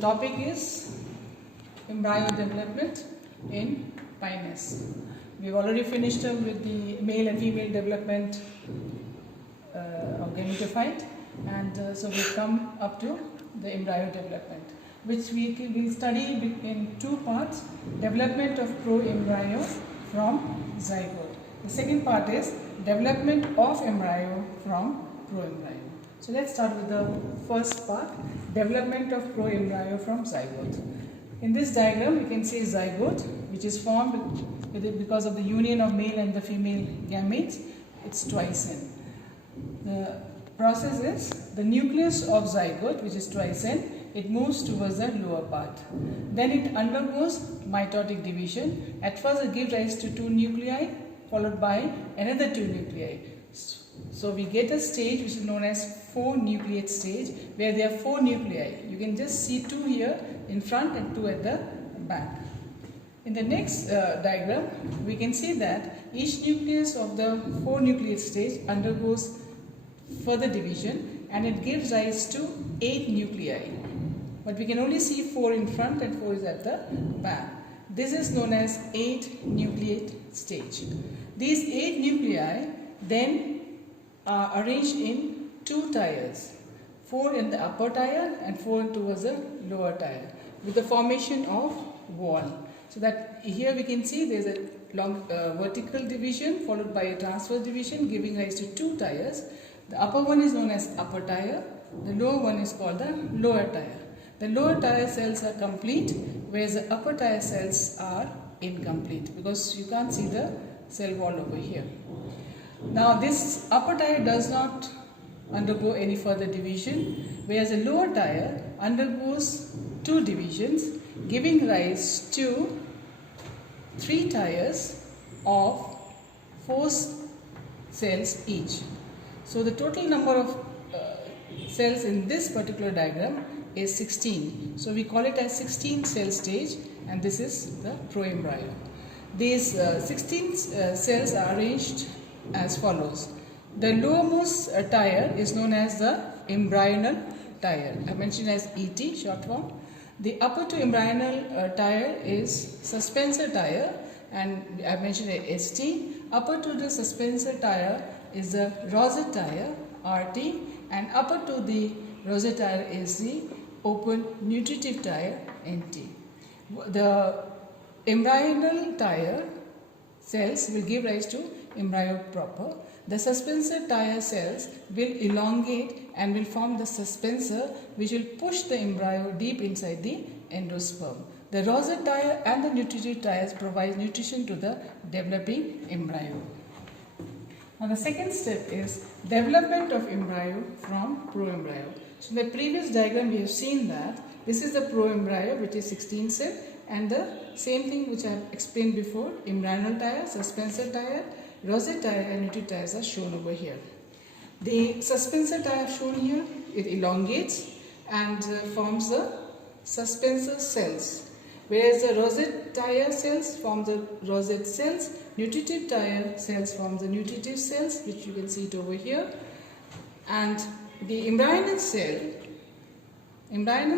topic is embryo development in Pinus. We've already finished up with the male and female development of gametophyte, and so we've come up to the embryo development, which we study in two parts: development of pro-embryo from zygote. The second part is development of embryo from pro-embryo. So let's start with the first part, development of pro-embryo from zygote. In this diagram, you can see zygote, which is formed because of the union of male and the female gametes. It's twice N. The process is the nucleus of zygote, which is twice N, it moves towards the lower part. Then it undergoes mitotic division. At first it gives rise to two nuclei followed by another two nuclei. So we get a stage which is known as 4-nucleate stage, where there are 4 nuclei. You can just see 2 here in front and 2 at the back. In the next diagram, we can see that each nucleus of the 4-nucleate stage undergoes further division and it gives rise to 8 nuclei. But we can only see 4 in front and 4 is at the back. This is known as 8-nucleate stage. These 8 nuclei then are arranged in 2 tiers, 4 in the upper tier and 4 towards the lower tier, with the formation of wall. So that here we can see there is a long vertical division followed by a transverse division giving rise to 2 tiers. The upper one is known as upper tier, the lower one is called the lower tier. The lower tier cells are complete, whereas the upper tier cells are incomplete because you can't see the cell wall over here. Now this upper tier does not undergo any further division, whereas the lower tier undergoes 2 divisions giving rise to 3 tiers of 4 cells each. So the total number of cells in this particular diagram is 16. So we call it as 16 cell stage, and this is the pro-embryo. These 16 cells are arranged as follows. The lowermost tier is known as the embryonal tier. I mentioned as ET, short form. The upper to embryonal tier is suspensor tier, and I mentioned as ST. Upper to the suspensor tier is the rosette tier, RT, and upper to the rosette tier is the open nutritive tier, NT. The embryonal tier cells will give rise to embryo proper. The suspensor tier cells will elongate and will form the suspensor, which will push the embryo deep inside the endosperm. The rosette tier and the nutritive tiers provide nutrition to the developing embryo. Now the second step is development of embryo from pro-embryo. So in the previous diagram we have seen that this is the pro-embryo, which is 16 cell, and the same thing which I have explained before, embryonal tier, suspensor tier, rosette tier and nutritive tiers are shown over here. The suspensor tier shown here, it elongates and forms the suspensor cells, whereas the rosette tier cells form the rosette cells, nutritive tier cells form the nutritive cells, which you can see it over here, and the embryonal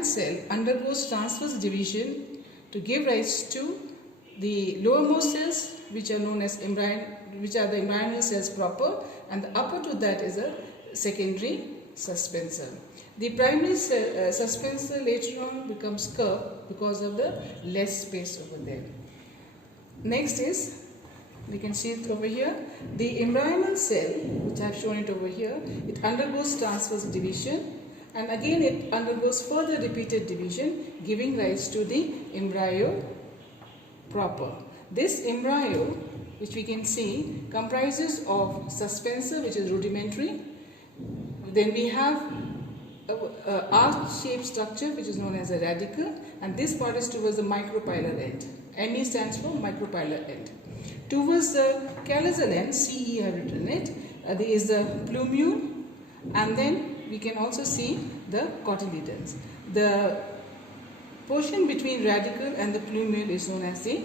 cell undergoes transverse division to give rise to the lowermost cells, which are known as which are the embryonal cells proper, and the upper to that is a secondary suspensor. The primary suspensor later on becomes curved because of the less space over there. Next is, we can see it over here, the embryonal cell, which I have shown it over here, it undergoes transverse division, and again it undergoes further repeated division giving rise to the embryo proper. This embryo, which we can see, comprises of suspensor, which is rudimentary. Then we have a arch-shaped structure, which is known as a radicle, and this part is towards the micropylar end. ME stands for micropylar end. Towards the callosal end, CE I have written it, there is the plumule, and then we can also see the cotyledons. The portion between radicle and the plumule is known as the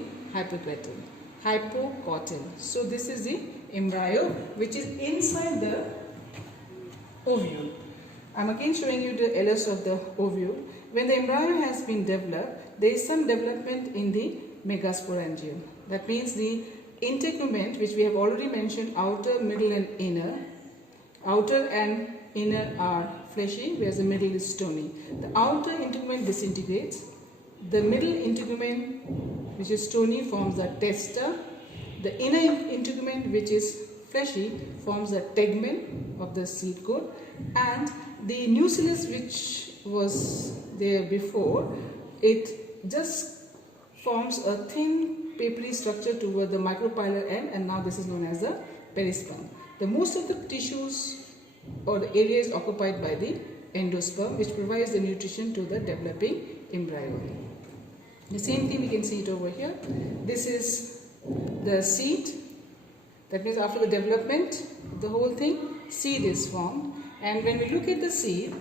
hypocotyl. So this is the embryo which is inside the ovule. I am again showing you the LS of the ovule. when the embryo has been developed, there is some development in the megasporangium. That means the integument, which we have already mentioned, outer, middle and inner. Outer and inner are fleshy, whereas the middle is stony. The outer integument disintegrates. The middle integument, which is stony, forms the testa. The inner integument, which is fleshy, forms the tegmen of the seed coat. And the nucellus, which was there before, it just forms a thin papery structure toward the micropylar end, and now this is known as the perisperm. The most of the tissues or the area is occupied by the endosperm, which provides the nutrition to the developing embryo. The same thing we can see it over here. This is the seed. That means after the development, the whole thing, seed is formed. And when we look at the seed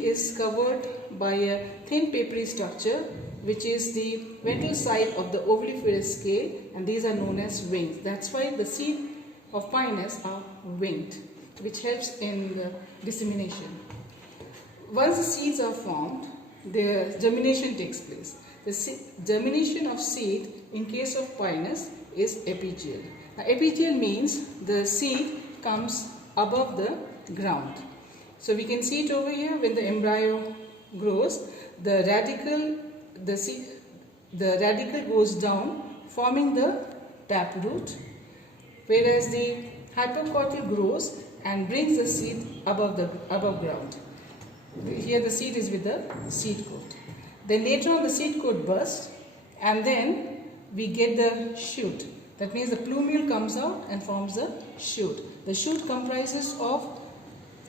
is covered by a thin papery structure, which is the ventral side of the ovuliferous scale, and these are known as wings. That's why the seed of Pinus are winged, which helps in the dissemination. Once the seeds are formed, the germination takes place. The germination of seed in case of Pinus is epigeal. Now, epigeal means the seed comes above the ground. So we can see it over here. When the embryo grows, the radical goes down, forming the taproot, whereas the hypocotyl grows and brings the seed above ground. Here the seed is with the seed coat. Then later on the seed coat bursts, and then we get the shoot. That means the plumule comes out and forms the shoot. The shoot comprises of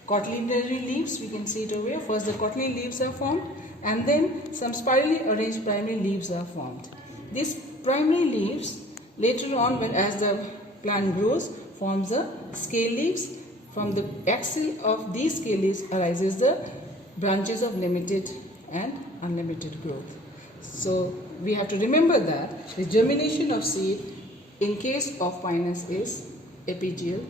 cotyledonary leaves. We can see it over here. First the cotyledonary leaves are formed, and then some spirally arranged primary leaves are formed. These primary leaves later on, as the plant grows, forms the scale leaves. From the axil of these scale leaves arises the branches of limited and unlimited growth. So we have to remember that the germination of seed in case of Pinus is epigeal